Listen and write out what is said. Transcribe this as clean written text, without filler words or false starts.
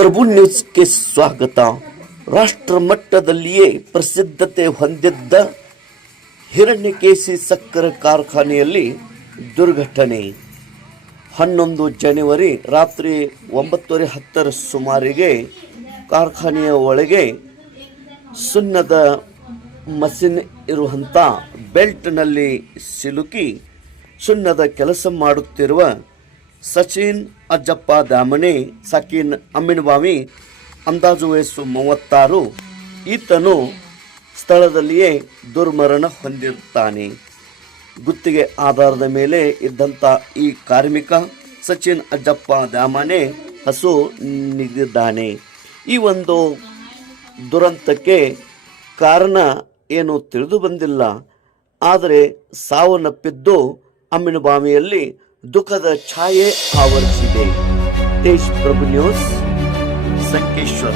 ಪ್ರಭು ನ್ಯೂಸ್ಗೆ ಸ್ವಾಗತ. ರಾಷ್ಟ್ರ ಮಟ್ಟದಲ್ಲಿಯೇ ಪ್ರಸಿದ್ಧತೆ ಹೊಂದಿದ್ದ ಹಿರಣ್ಯಕೇಶಿ ಸಕ್ಕರೆ ಕಾರ್ಖಾನೆಯಲ್ಲಿ ದುರ್ಘಟನೆ. 11 ಜನವರಿ ರಾತ್ರಿ 9:10 ಸುಮಾರಿಗೆ ಕಾರ್ಖಾನೆಯ ಒಳಗೆ ಸುಣ್ಣದ ಮಷಿನ್ ಇರುವಂಥ ಬೆಲ್ಟ್ನಲ್ಲಿ ಸಿಲುಕಿ ಸುಣ್ಣದ ಕೆಲಸ ಮಾಡುತ್ತಿರುವ ಸಚಿನ್ ಅಜ್ಜಪ್ಪ ದಾಮಣೆ ಸಕೀನ್ ಅಮ್ಮಿನಬಾವಿ, ಅಂದಾಜು ವಯಸ್ಸು 36, ಈತನು ಸ್ಥಳದಲ್ಲಿಯೇ ದುರ್ಮರಣ ಹೊಂದಿರುತ್ತಾನೆ. ಗುತ್ತಿಗೆ ಆಧಾರದ ಮೇಲೆ ಇದ್ದಂಥ ಈ ಕಾರ್ಮಿಕ ಸಚಿನ್ ಅಜ್ಜಪ್ಪ ದಾಮಣೆ ಹಸು ನಿಗಿದ್ದಾನೆ. ಈ ಒಂದು ದುರಂತಕ್ಕೆ ಕಾರಣ ಏನು ತಿಳಿದು ಬಂದಿಲ್ಲ. ಆದರೆ ಸಾವನ್ನಪ್ಪಿದ್ದು ಅಮ್ಮಿನಬಾವಿಯಲ್ಲಿ ದುಃಖದ ಛಾಯೆ ಆವರಿಸಿದೆ. ದೇಶ್ ಪ್ರಭು ನ್ಯೂಸ್, ಸಂಕೇಶ್ವರ.